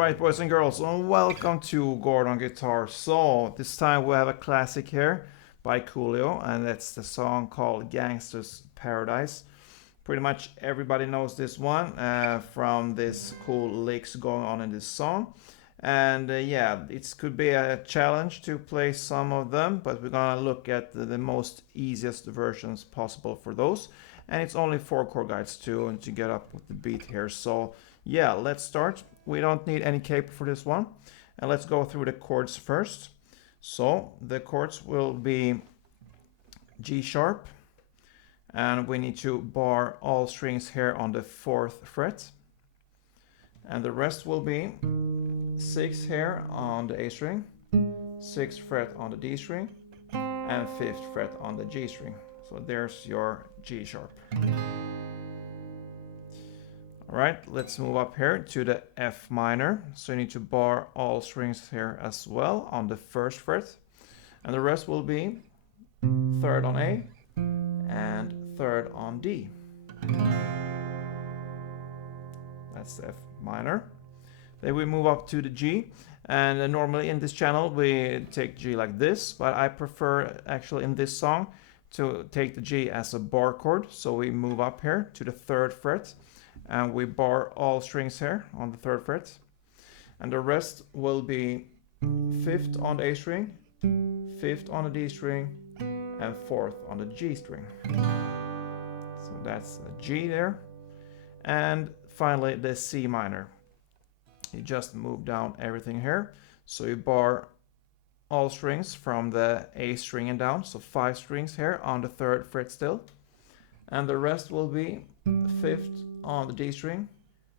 Alright, boys and girls, and welcome to Gordon Guitar. So, this time we have a classic here by Coolio, and that's the song called "GANGSTA'S Paradise." Pretty much everybody knows this one from this cool licks going on in this song. And yeah, it could be a challenge to play some of them, but we're gonna look at the most easiest versions possible for those. And it's only 4 chord guides too, and to get up with the beat here. So yeah, let's start. We don't need any capo for this one. And let's go through the chords first. So the chords will be G sharp, and we need to bar all strings here on the 4th fret. And the rest will be 6 here on the A string, 6th fret on the D string, and 5th fret on the G string. So there's your G sharp. Alright, let's move up here to the F minor. So you need to bar all strings here as well on the 1st fret. And the rest will be 3rd on A and 3rd on D. That's the F minor. Then we move up to the G. And normally in this channel we take G like this, but I prefer actually in this song to take the G as a bar chord. So we move up here to the 3rd fret. And we bar all strings here on the 3rd fret. And the rest will be 5th on the A string, 5th on the D string, and 4th on the G string. So that's a G there. And finally the C minor. You just move down everything here. So you bar all strings from the A string and down. So 5 strings here on the 3rd fret still. And the rest will be 5th on the D string,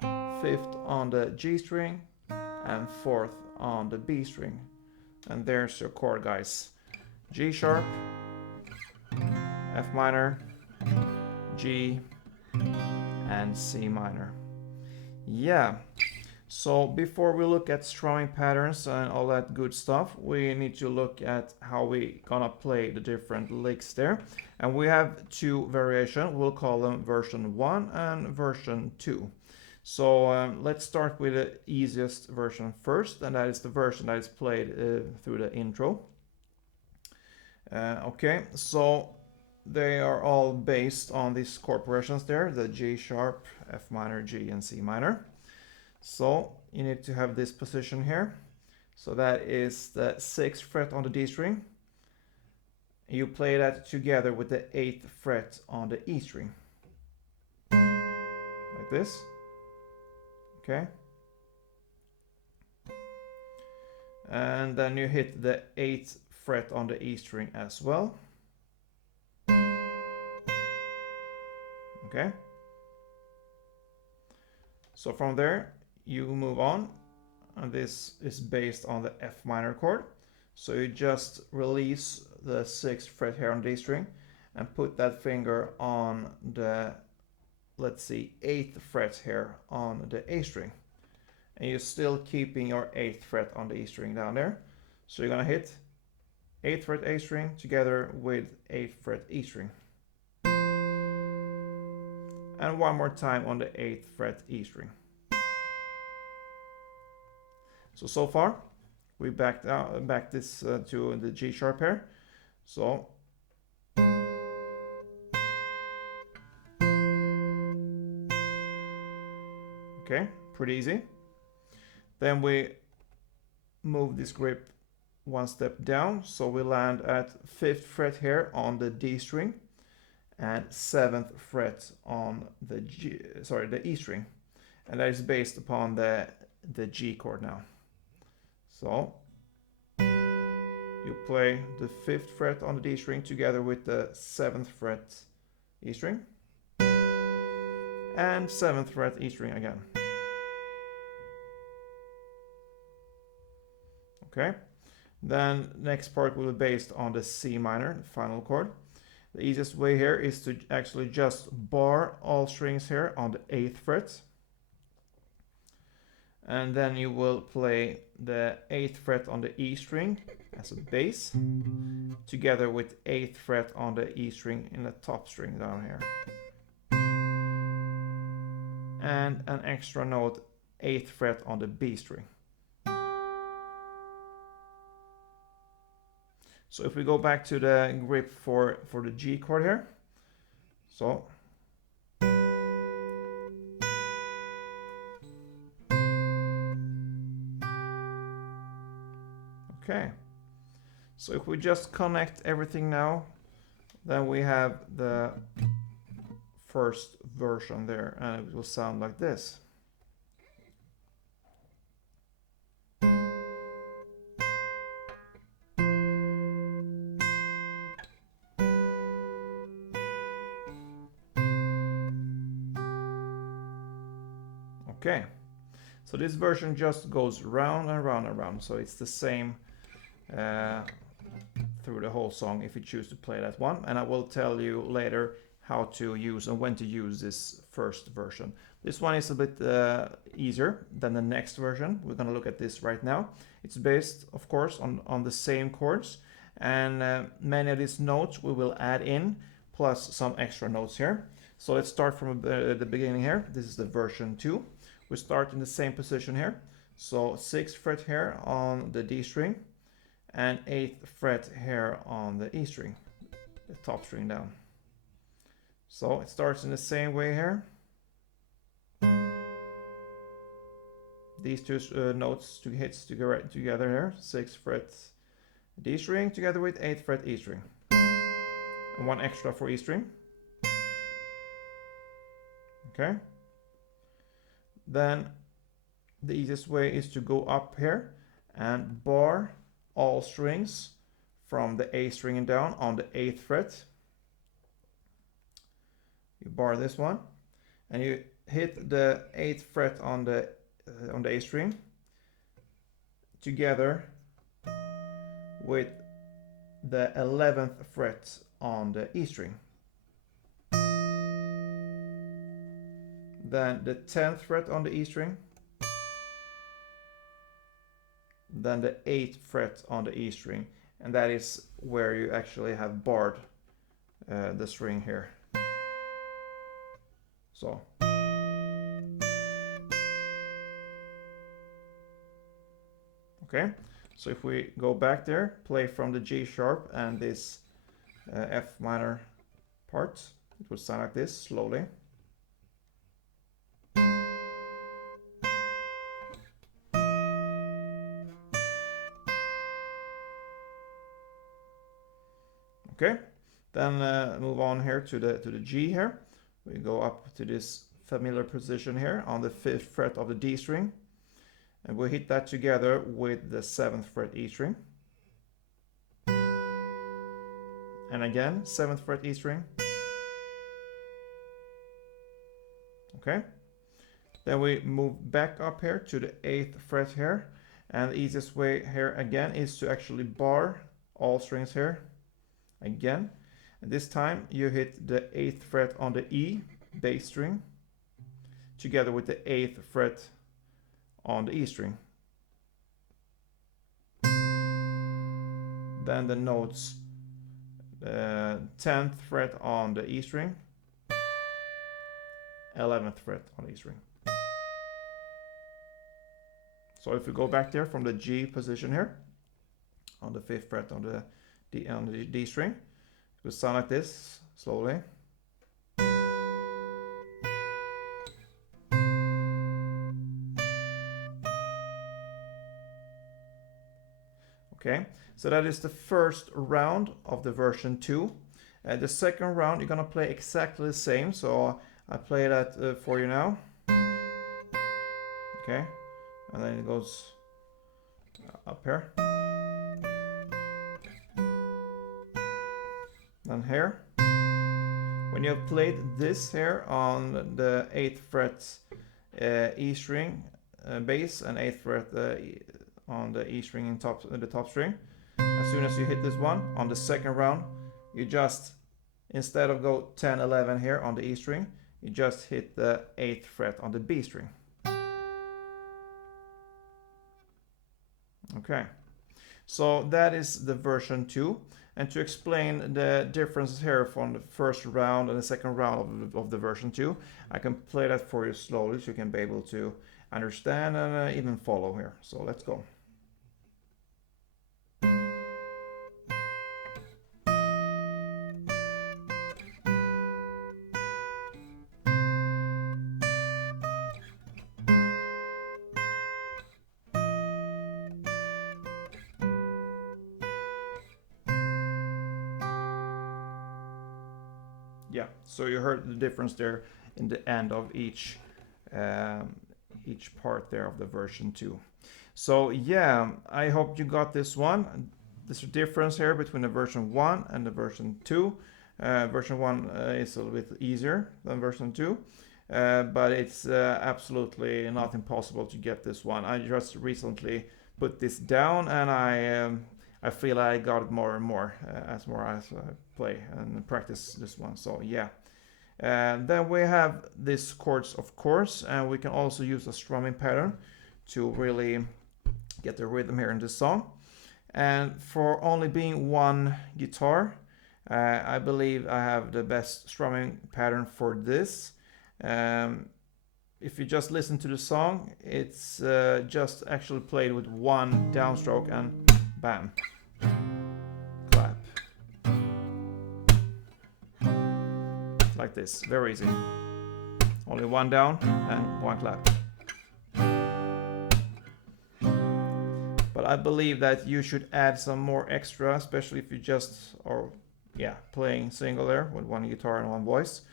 5th on the G string, and 4th on the B string. And there's your chord, guys. G sharp, F minor, G, and C minor. Yeah. So before we look at strumming patterns and all that good stuff, we need to look at how we gonna play the different licks there. And we have 2 variations. We'll call them version 1 and version 2. So let's start with the easiest version first, and that is the version that is played through the intro. Okay, so they are all based on these chord progressions there, the G sharp, F minor, G, and C minor. So you need to have this position here. So that is the 6th fret on the D string. You play that together with the 8th fret on the E string. Like this. Okay. And then you hit the 8th fret on the E string as well. Okay. So from there, you move on, and this is based on the F minor chord. So you just release the 6th fret here on D string and put that finger on the, let's see, 8th fret here on the A string. And you're still keeping your 8th fret on the E string down there. So you're gonna hit 8th fret A string together with 8th fret E string. And one more time on the 8th fret E string. So far, we back this to the G sharp here. So okay, pretty easy. Then we move this grip 1 step down, so we land at 5th fret here on the D string and 7th fret on the the E string, and that is based upon the G chord now. So you play the 5th fret on the D string together with the 7th fret E string and 7th fret E string again. Okay, then next part will be based on the C minor, the final chord. The easiest way here is to actually just bar all strings here on the 8th fret. And then you will play the 8th fret on the E string as a bass, together with 8th fret on the E string in the top string down here. And an extra note 8th fret on the B string. So if we go back to the grip for the G chord here, so okay. So if we just connect everything now, then we have the first version there, and it will sound like this. Okay, so this version just goes round and round and round, so it's the same through the whole song if you choose to play that one, and I will tell you later how to use and when to use this first version. This one is a bit easier than the next version. We're going to look at this right now. It's based, of course, on the same chords, and many of these notes we will add in, plus some extra notes here. So let's start from the beginning here. This is the version 2. We start in the same position here. So 6th fret here on the D string, and 8th fret here on the E string, the top string down. So it starts in the same way here. These two notes, 2 hits together here. 6th fret D string together with 8th fret E string. And 1 extra for E string. Okay. Then the easiest way is to go up here and bar all strings from the A string and down on the 8th fret. You bar this one and you hit the 8th fret on the A string together with the 11th fret on the E string. Then the 10th fret on the E string, then the 8th fret on the E string, and that is where you actually have barred the string here. So okay, so if we go back there, play from the G sharp and this F minor part, it will sound like this slowly. Okay, then move on here to the G here. We go up to this familiar position here on the 5th fret of the D string, and we hit that together with the 7th fret E string, and again 7th fret E string. Okay, then we move back up here to the 8th fret here, and the easiest way here again is to actually bar all strings here again, and this time you hit the 8th fret on the E bass string together with the 8th fret on the E string. Then the notes 10th fret on the E string, 11th fret on the E string. So if we go back there from the G position here on the 5th fret on the D string, it will sound like this slowly. Okay, so that is the first round of the version 2. The second round you're gonna play exactly the same, so I play that for you now. Okay, and then it goes up here. And here, when you have played this here on the 8th fret E string bass and 8th fret on the E string in the top string, as soon as you hit this one on the second round, you just, instead of go 10, 11 here on the E string, you just hit the 8th fret on the B string. Okay, so that is the version 2. And to explain the differences here from the first round and the second round of the version 2, I can play that for you slowly so you can be able to understand and even follow here. So let's go. Yeah, so you heard the difference there in the end of each part there of the version 2. So yeah, I hope you got this one. There's a difference here between the version 1 and the version 2. Version 1 is a little bit easier than version 2, but it's absolutely not impossible to get this one. I just recently put this down, and I feel I got it more and more as I play and practice this one. So yeah. Then we have this chords, of course, and we can also use a strumming pattern to really get the rhythm here in this song. And for only being one guitar, I believe I have the best strumming pattern for this. If you just listen to the song, it's just actually played with one downstroke and bam, clap. Like this, very easy. Only one down and one clap. But I believe that you should add some more extra, especially if you just are playing single there with one guitar and one voice.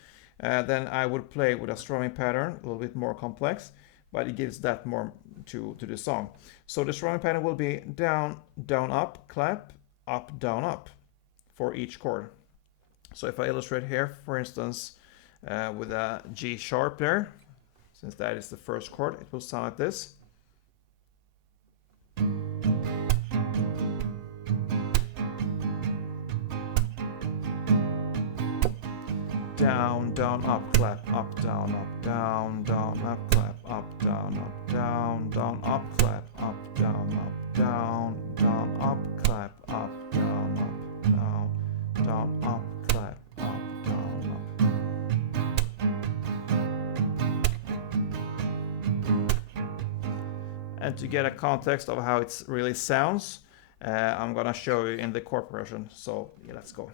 Then I would play with a strumming pattern, a little bit more complex, but it gives that more to the song. So the strumming pattern will be down, down, up, clap, down, up for each chord. So if I illustrate here, for instance, with a G sharp there, since that is the first chord, it will sound like this. Down, down, up, clap, down, down, up, clap, down, down, up, clap, down, down, up, clap, down, up, clap, down, up. And to get a context of how it really sounds, I'm gonna show you in the chord progression. So yeah, let's go.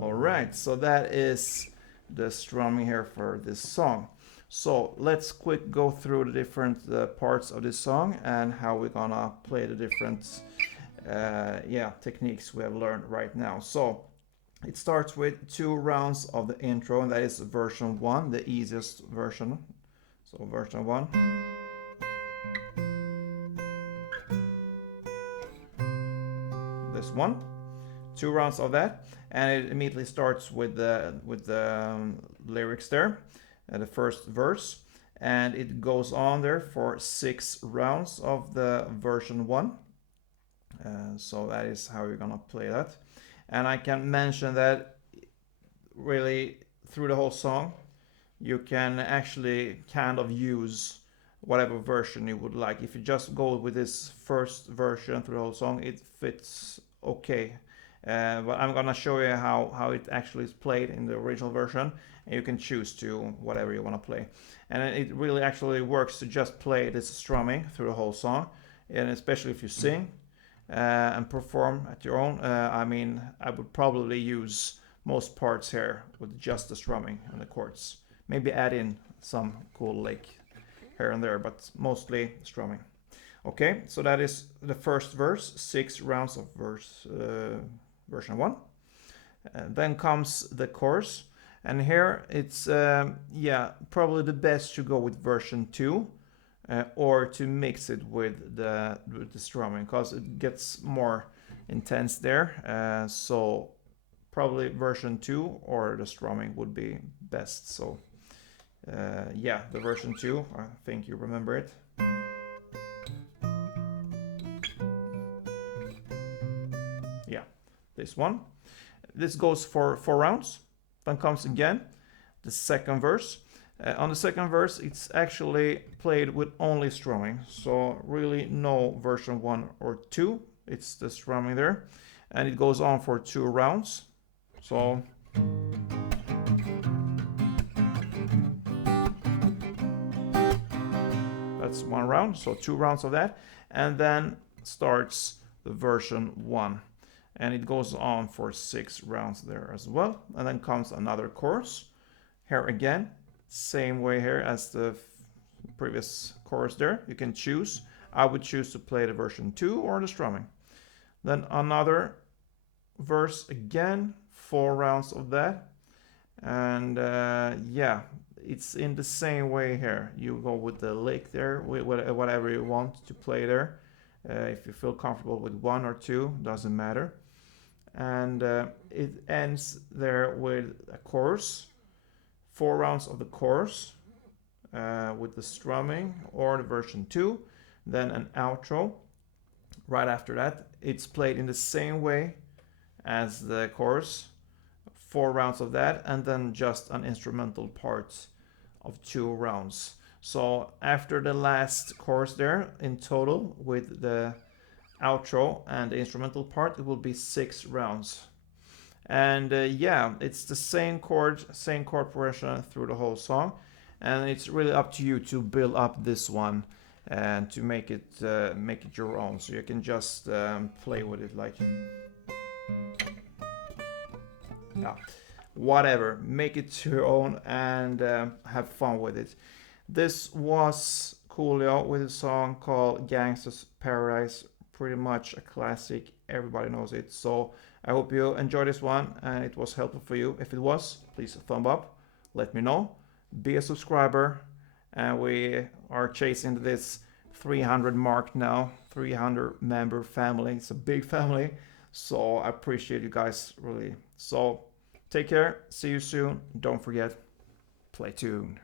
Alright, so that is the strumming here for this song. So let's quick go through the different parts of this song and how we're gonna play the different techniques we have learned right now. So it starts with 2 rounds of the intro, and that is version 1, the easiest version. So version 1. This one. 2 rounds of that, and it immediately starts with the lyrics there, the first verse, and it goes on there for 6 rounds of the version 1. So that is how you're gonna play that. And I can mention that really through the whole song you can actually kind of use whatever version you would like. If you just go with this first version through the whole song, it fits okay. But I'm gonna show you how it actually is played in the original version, and you can choose to whatever you want to play. And it really actually works to just play this strumming through the whole song, and especially if you sing and perform at your own. I mean, I would probably use most parts here with just the strumming and the chords. Maybe add in some cool lick here and there, but mostly strumming. Okay, so that is the first verse, 6 rounds of version 1. Then comes the chorus, and here it's probably the best to go with version 2 or to mix it with the strumming, because it gets more intense there. So probably version 2 or the strumming would be best. So yeah, the version 2, I think you remember it. Yeah, this one. This goes for 4 rounds. Then comes again the second verse. On the second verse, it's actually played with only strumming, so really no version 1 or 2. It's the strumming there, and it goes on for 2 rounds. So that's 1 round, so 2 rounds of that, and then starts the version 1, and it goes on for 6 rounds there as well. And then comes another chorus. Here again, same way here as the previous chorus there. You can choose. I would choose to play the version 2 or the strumming. Then another verse again, 4 rounds of that. And yeah, it's in the same way here. You go with the lick there, with whatever you want to play there. If you feel comfortable with 1 or 2, doesn't matter. And it ends there with a chorus. 4 rounds of the chorus with the strumming or the version 2, then an outro. Right after that, it's played in the same way as the chorus, 4 rounds of that, and then just an instrumental part of 2 rounds. So after the last chorus there, in total with the outro and the instrumental part, it will be 6 rounds. And yeah, it's the same chord progression through the whole song, and it's really up to you to build up this one and to make it your own. So you can just play with it like, yeah, whatever, make it your own and have fun with it. This was Coolio with a song called "GANGSTA'S Paradise." Pretty much a classic, everybody knows it. So I hope you enjoyed this one and it was helpful for you. If it was, please thumb up, let me know, be a subscriber, and we are chasing this 300 mark now, 300 member family. It's a big family, so I appreciate you guys really. So take care, see you soon. Don't forget, play tune.